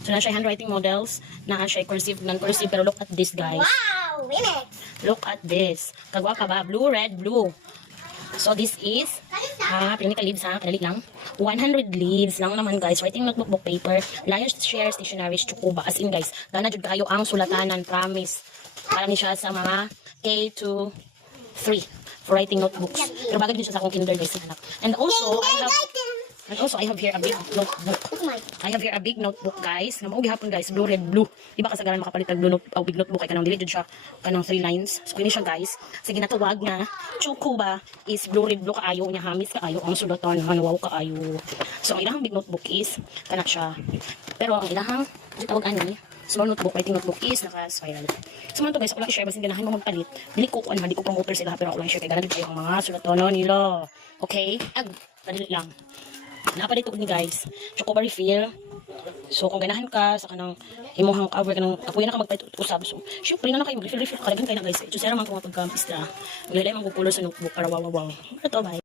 So na siya handwriting models, na siya cursive, non-cursive, pero look at this guys. Wow, remix. Look at this. Kagwa ka ba? Blue, red, blue. So this is, pinili ka leaves ha, pinili lang. 100 leaves lang naman guys. Writing notebook, book paper, Lion's Share, Stationaries, Tsukuba. As in guys, gana jud kayo ang sulatanan, promise. Para ni siya sa mga K to 3 for writing notebooks. Pero bagay din siya sa akong kinder guys. And also, I have here a big notebook. I have here a big notebook guys. Nga mao gihapon guys, blue, red, blue. Di ba kasagaran makapalit og blue big notebook kay kanang dili jud siya kanang 3 lines. So kini siya guys. Sige natawag nga Tsukuba is blue, red, blue kaayo nya hamis kaayo ang sulaton nga wow kaayo. So ang ilahang big notebook is kana siya. Pero ang ilahang tawag ani small notebook, writing notebook is naka-spiral. So man to guys, ako lang i-share basin ganahan mo magpalit. Dili ko di ko promoter sila pero ako lang i-share kay ganahan kayo ang mga sulatonon nila. Okay? Dali lang. Napalit ko ni guys. Tsukuba refill. So kung ganahan ka sa kanang imuhang cover kanang kapuya na ka magpalit usab. So syempre na kayo refill kalagan kayo na guys. Ito sira man kung pagka-istra. Maglilay man ko color sa notebook para wow. Ito bye.